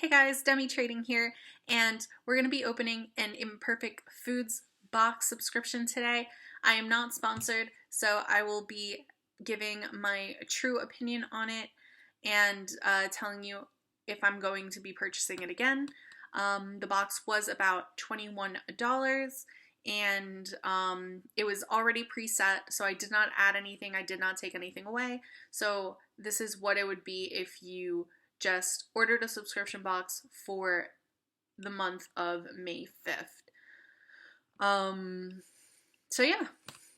Hey guys, Dummy Trading here, and we're going to be opening an Imperfect Foods box subscription today. I am not sponsored, so I will be giving my true opinion on it and telling you if I'm going to be purchasing it again. The box was about $21 and it was already preset, so I did not add anything, I did not take anything away. So this is what it would be if you just ordered a subscription box for the month of May 5th. So yeah,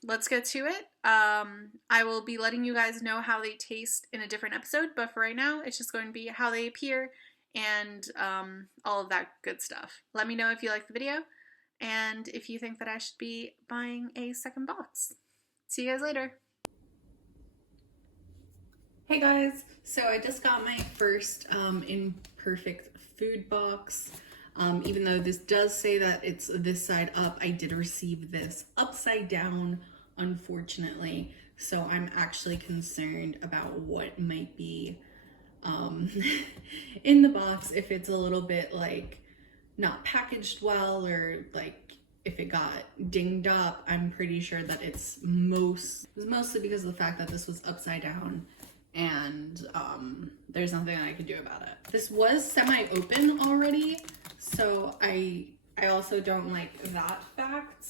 let's get to it. I will be letting you guys know how they taste in a different episode, but for right now, it's just going to be how they appear and all of that good stuff. Let me know if you like the video and if you think that I should be buying a second box. See you guys later. Hey guys, so I just got my first Imperfect food box. Even though this does say that it's this side up, I did receive this upside down, unfortunately. So I'm actually concerned about what might be in the box, if it's a little bit like not packaged well, or like if it got dinged up. I'm pretty sure that it was mostly because of the fact that this was upside down and there's nothing I could do about it. This was semi-open already, so I also don't like that fact.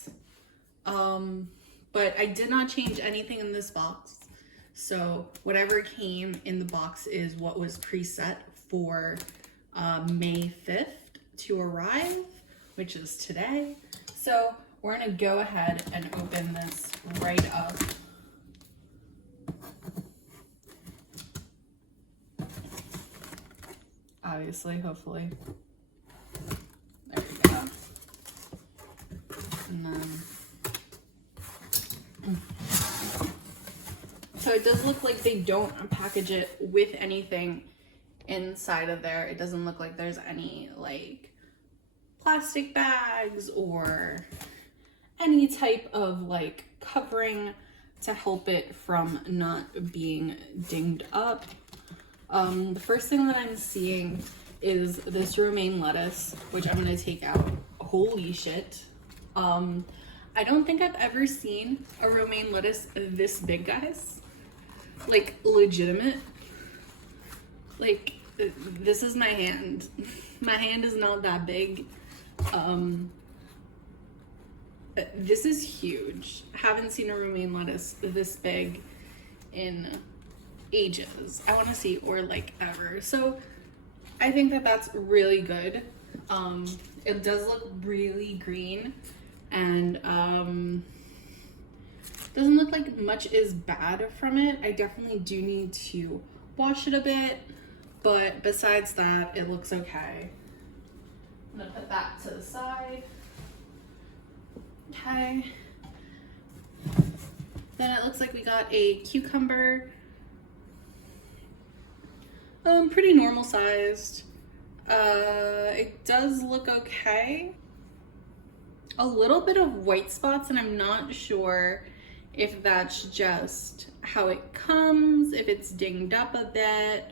But I did not change anything in this box, so whatever came in the box is what was preset for May 5th to arrive, which is today. So we're gonna go ahead and open this right up. Obviously, hopefully. There we go. And then, so it does look like they don't package it with anything inside of there. It doesn't look like there's any like plastic bags or any type of like covering to help it from not being dinged up. The first thing that I'm seeing is this romaine lettuce, which I'm gonna take out. Holy shit. I don't think I've ever seen a romaine lettuce this big, guys. Like, legitimate. Like, this is my hand. My hand is not that big. This is huge. Haven't seen a romaine lettuce this big in ages, I want to see, or like ever. So I think that that's really good. It does look really green, and doesn't look like much is bad from it. I definitely do need to wash it a bit, but besides that, it looks okay. I'm gonna put that to the side. Okay. Then it looks like we got a cucumber. Pretty normal sized. It does look okay. A little bit of white spots, and I'm not sure if that's just how it comes, if it's dinged up a bit,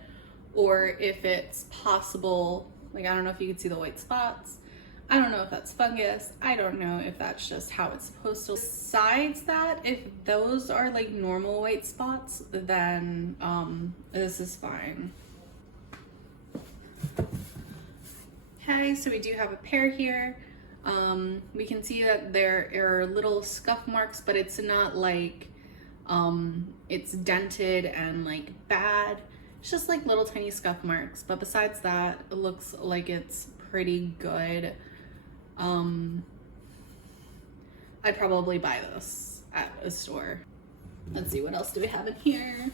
or if it's possible, like, I don't know if you can see the white spots. I don't know if that's fungus. I don't know if that's just how it's supposed to. Besides that, if those are like normal white spots, then this is fine. Okay, so we do have a pear here. We can see that there are little scuff marks, but it's not like it's dented and like bad. It's just like little tiny scuff marks, but besides that, it looks like it's pretty good. I'd probably buy this at a store. Let's see, what else do we have in here?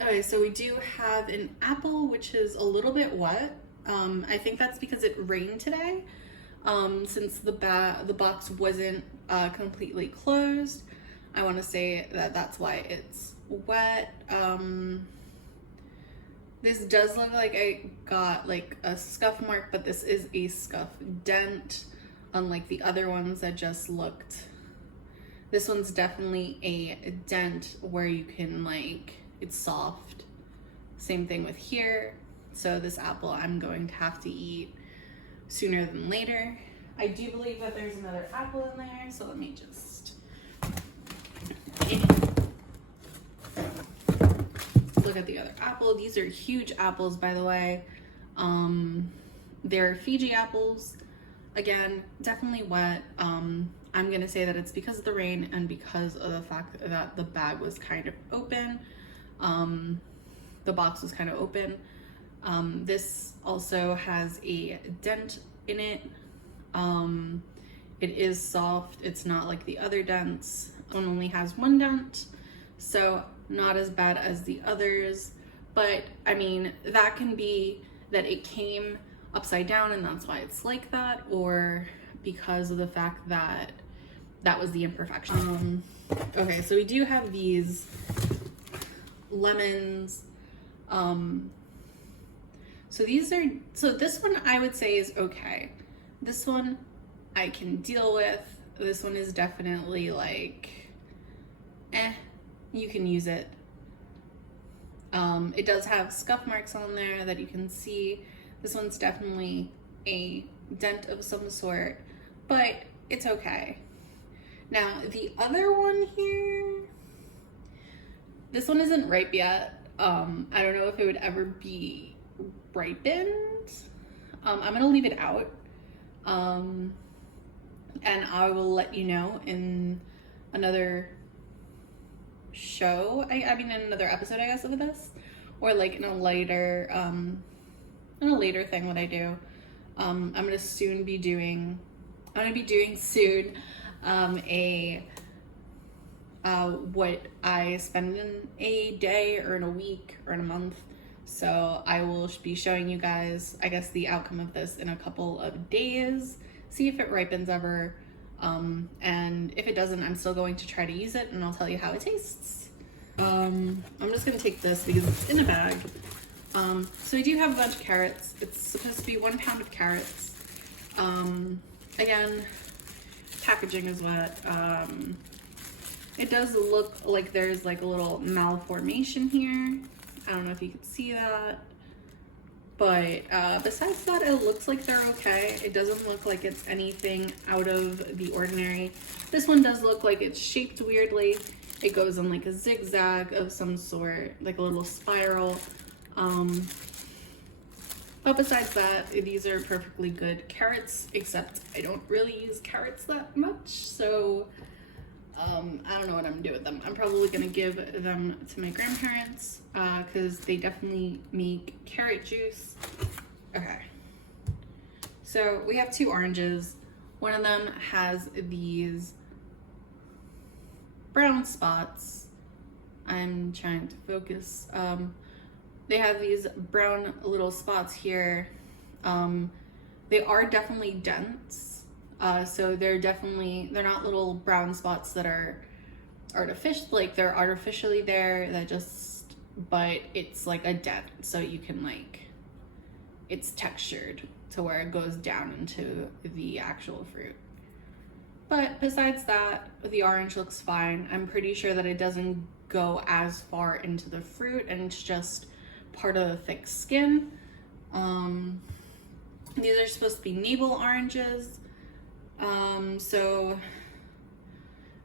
Okay, so we do have an apple, which is a little bit wet. I think that's because it rained today, since the box wasn't completely closed. I want to say that that's why it's wet. This does look like I got like a scuff mark, but this is a scuff dent, unlike the other ones that just looked. This one's definitely a dent where you can like, it's soft. Same thing with here. So this apple I'm going to have to eat sooner than later. I do believe that there's another apple in there, so let me just look at the other apple. These are huge apples, by the way. They're Fiji apples. Again, definitely wet. I'm gonna say that it's because of the rain and because of the fact that the bag was kind of open. The box was kind of open. This also has a dent in it. It is soft. It's not like the other dents. This one only has one dent, so not as bad as the others. But I mean, that can be that it came upside down and that's why it's like that, or because of the fact that that was the imperfection. Okay, so we do have these lemons. So this one I would say is okay. This one I can deal with. This one is definitely like, you can use it. It does have scuff marks on there that you can see. This one's definitely a dent of some sort, but it's okay. Now, the other one here, this one isn't ripe yet. I don't know if it would ever be ripened. I'm gonna leave it out. And I will let you know in another show. I mean, in another episode, I guess, of this, or like in a later thing what I do. I'm gonna be doing soon what I spend in a day or in a week or in a month. So I will be showing you guys, I guess, the outcome of this in a couple of days, see if it ripens ever. And if it doesn't, I'm still going to try to use it and I'll tell you how it tastes. I'm just gonna take this because it's in a bag. So we do have a bunch of carrots. It's supposed to be 1 pound of carrots. Again, packaging is wet. It does look like there's like a little malformation here. I don't know if you can see that. But besides that, it looks like they're okay. It doesn't look like it's anything out of the ordinary. This one does look like it's shaped weirdly. It goes in like a zigzag of some sort, like a little spiral. But besides that, these are perfectly good carrots, except I don't really use carrots that much, so I don't know what I'm gonna do with them. I'm probably gonna give them to my grandparents because they definitely make carrot juice. Okay, so we have 2 oranges. One of them has these brown spots. I'm trying to focus. They have these brown little spots here. They are definitely dents. So they're not little brown spots that are artificial, like they're artificially there, but it's like a dent. So you can it's textured to where it goes down into the actual fruit. But besides that, the orange looks fine. I'm pretty sure that it doesn't go as far into the fruit and it's just part of the thick skin. These are supposed to be navel oranges. So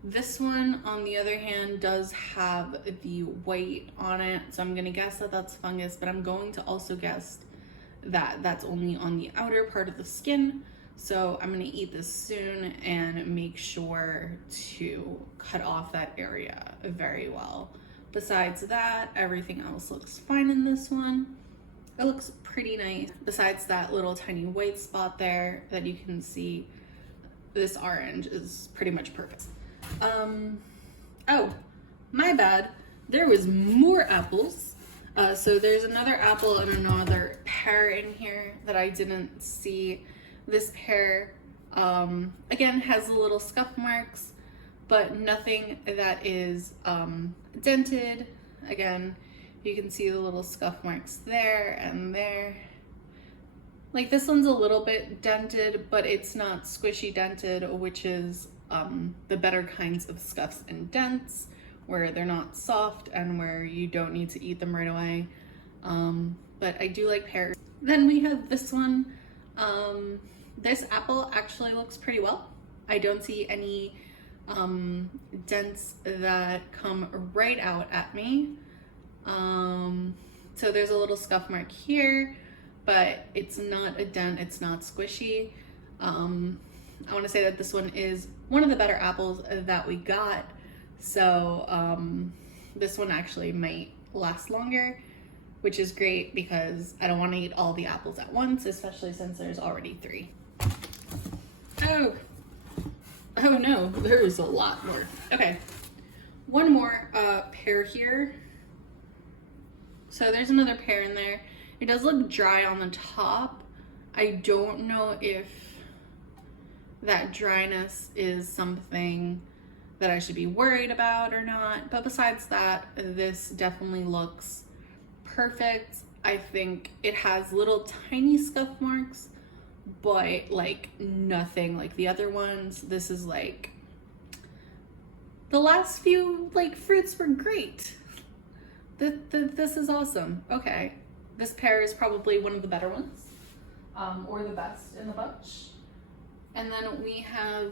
this one, on the other hand, does have the white on it. So I'm gonna guess that that's fungus, but I'm going to also guess that that's only on the outer part of the skin. So I'm gonna eat this soon and make sure to cut off that area very well. Besides that, everything else looks fine in this one. It looks pretty nice. Besides that little tiny white spot there that you can see, this orange is pretty much perfect. Oh, my bad. There was more apples. So there's another apple and another pear in here that I didn't see. This pear, again, has little scuff marks, but nothing that is dented. Again, you can see the little scuff marks there and there. Like this one's a little bit dented, but it's not squishy dented, which is the better kinds of scuffs and dents, where they're not soft and where you don't need to eat them right away. but I do like pears. Then we have this one. This apple actually looks pretty well. I don't see any dents that come right out at me. So there's a little scuff mark here, but it's not a dent, it's not squishy. I want to say that this one is one of the better apples that we got. So this one actually might last longer, which is great because I don't want to eat all the apples at once, especially since there's already 3. Oh no, there's a lot more. Okay, one more pear here. So there's another pear in there. It does look dry on the top. I don't know if that dryness is something that I should be worried about or not, but besides that, this definitely looks perfect. I think it has little tiny scuff marks, but like nothing like the other ones. This is like, the last few like fruits were great. This is awesome. Okay, this pear is probably one of the better ones, or the best in the bunch. And then we have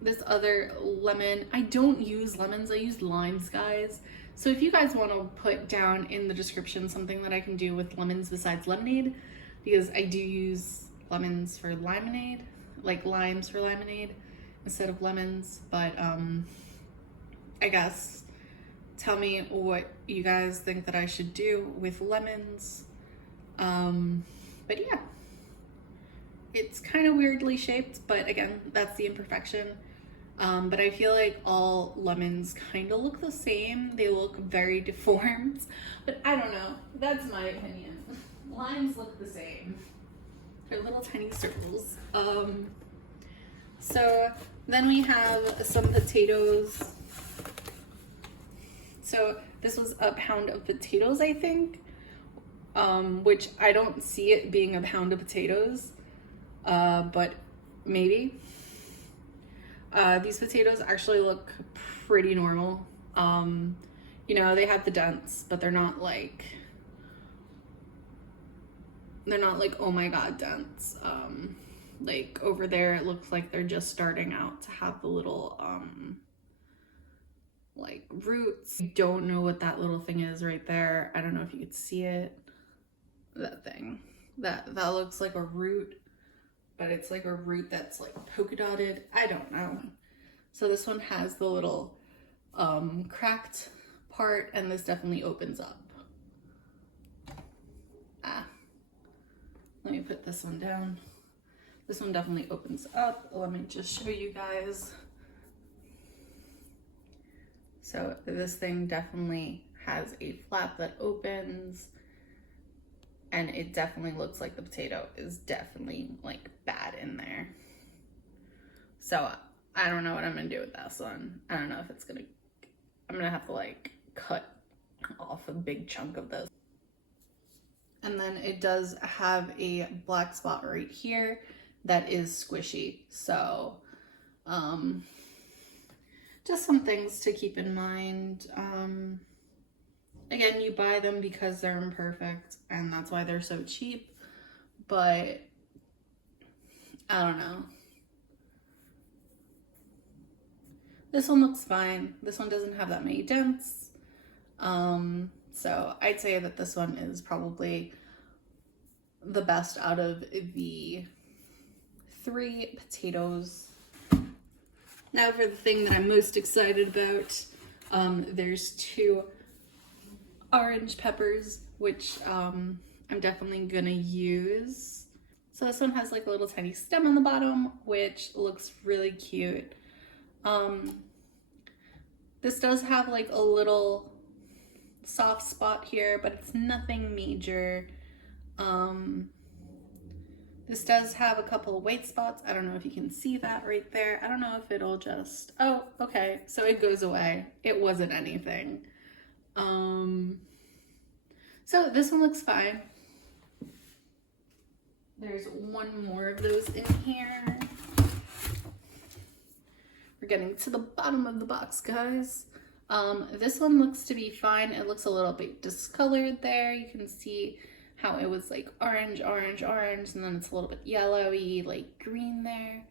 this other lemon. I don't use lemons, I use limes, guys. So if you guys want to put down in the description something that I can do with lemons besides lemonade, because I do use lemons for limonade, like limes for limonade instead of lemons. But I guess tell me what you guys think that I should do with lemons. But yeah, it's kind of weirdly shaped, but again, that's the imperfection. But I feel like all lemons kind of look the same. They look very deformed, but I don't know. That's my opinion. Limes look the same. They're little tiny circles. So then we have some potatoes. So this was a pound of potatoes, I think, which I don't see it being a pound of potatoes, but maybe. These potatoes actually look pretty normal. You know, they have the dents, but they're not like, oh my god, dents. Like over there, it looks like they're just starting out to have the little, like roots. I don't know what that little thing is right there. I don't know if you could see it. That thing. That looks like a root, but it's like a root that's like polka dotted. I don't know. So this one has the little cracked part, and this definitely opens up. Let me put this one down. This one definitely opens up. Let me just show you guys. So this thing definitely has a flap that opens, and it definitely looks like the potato is definitely like bad in there. So I don't know what I'm gonna do with this one. I don't know if it's gonna, I'm gonna have to like cut off a big chunk of this. And then it does have a black spot right here that is squishy. So just some things to keep in mind. Again, you buy them because they're imperfect, and that's why they're so cheap, but I don't know. This one looks fine. This one doesn't have that many dents. So I'd say that this one is probably the best out of the 3 potatoes. Now for the thing that I'm most excited about. There's 2 orange peppers, which I'm definitely gonna use. So this one has like a little tiny stem on the bottom, which looks really cute. This does have like a little soft spot here, but it's nothing major. This does have a couple of white spots. I don't know if you can see that right there. I don't know if it'll just, oh, okay. So it goes away. It wasn't anything. So this one looks fine. There's one more of those in here. We're getting to the bottom of the box, guys. This one looks to be fine. It looks a little bit discolored there. You can see how it was like orange, and then it's a little bit yellowy, like green there.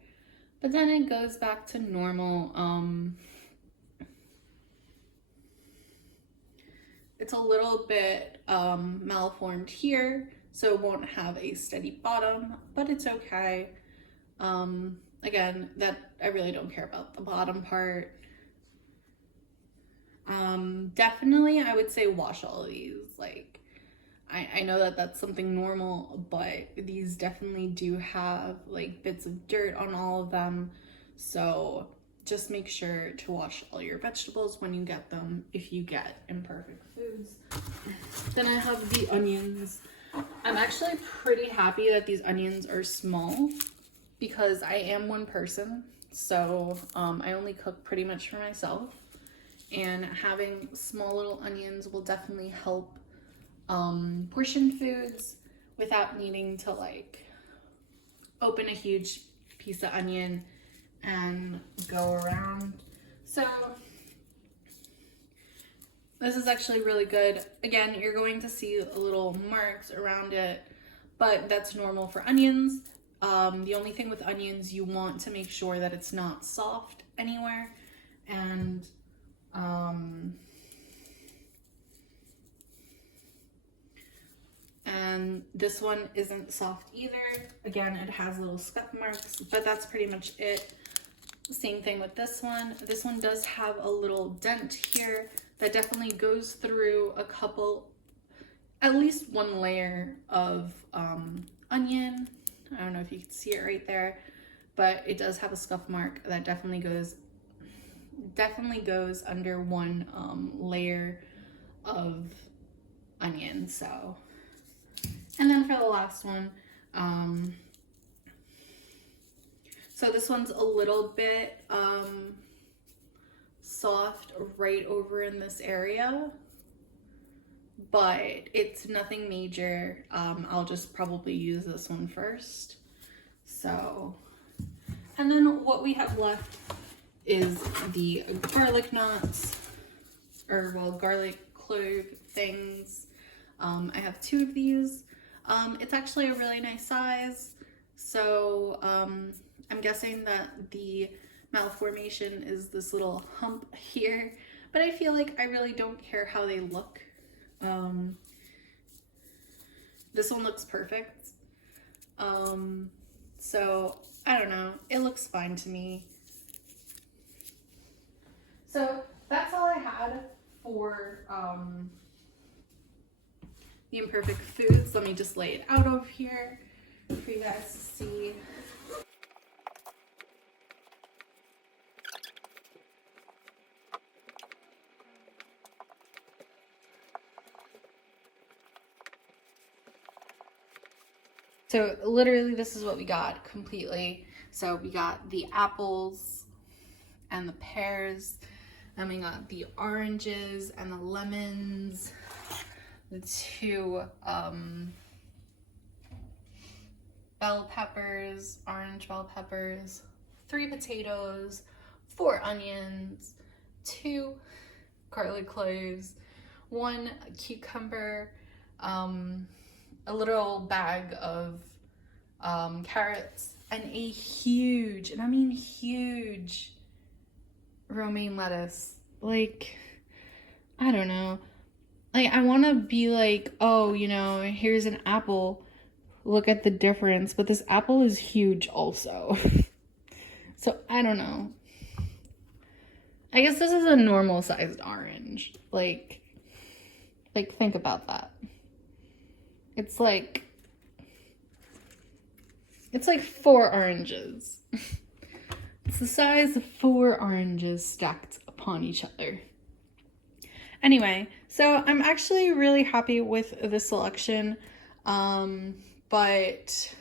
But then it goes back to normal. It's a little bit malformed here, so it won't have a steady bottom, but it's okay. Again, that I really don't care about the bottom part. Definitely I would say wash all of these. Like, I know that that's something normal, but these definitely do have like bits of dirt on all of them. So just make sure to wash all your vegetables when you get them, if you get Imperfect foods. Then I have the onions. I'm actually pretty happy that these onions are small because I am one person. So I only cook pretty much for myself. And having small little onions will definitely help portion foods without needing to like open a huge piece of onion and go around. So this is actually really good. Again, you're going to see little marks around it, but that's normal for onions. The only thing with onions, you want to make sure that it's not soft anywhere. And this one isn't soft either. Again, it has little scuff marks, but that's pretty much it. Same thing with this one. This one does have a little dent here that definitely goes through a couple, at least one layer of onion. I don't know if you can see it right there, but it does have a scuff mark that definitely goes under one layer of onion. So, and then for the last one, so this one's a little bit soft right over in this area, but it's nothing major. I'll just probably use this one first. So, and then what we have left is the garlic knots, or well, garlic clove things. I have 2 of these. It's actually a really nice size. So I'm guessing that the malformation is this little hump here, but I feel like I really don't care how they look. This one looks perfect. So I don't know, it looks fine to me. So that's all I had for the Imperfect foods. Let me just lay it out over here for you guys to see. So literally this is what we got completely. So we got the apples and the pears, and we got the oranges and the lemons, the 2 bell peppers, orange bell peppers, 3 potatoes, 4 onions, 2 garlic cloves, 1 cucumber, a little bag of carrots, and a huge, and I mean huge, romaine lettuce. Like, I don't know. Like, I want to be like, oh, you know, here's an apple. Look at the difference. But this apple is huge also. So, I don't know. I guess this is a normal sized orange. Like, think about that. It's like 4 oranges. It's the size of 4 oranges stacked upon each other. Anyway, so I'm actually really happy with the selection, but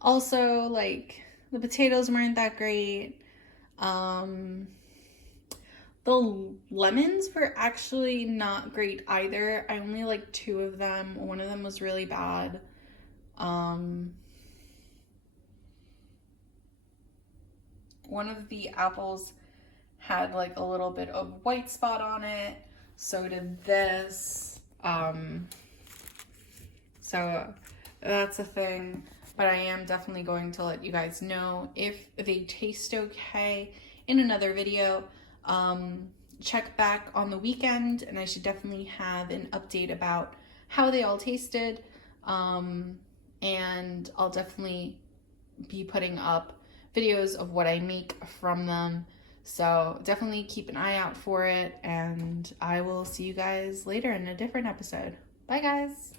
also, like, the potatoes weren't that great. The lemons were actually not great either. I only liked 2 of them. One of them was really bad. One of the apples had like a little bit of white spot on it. So did this. So So that's a thing. But I am definitely going to let you guys know if they taste okay in another video. Check back on the weekend, and I should definitely have an update about how they all tasted. And I'll definitely be putting up videos of what I make from them. So definitely keep an eye out for it, and I will see you guys later in a different episode. Bye, guys.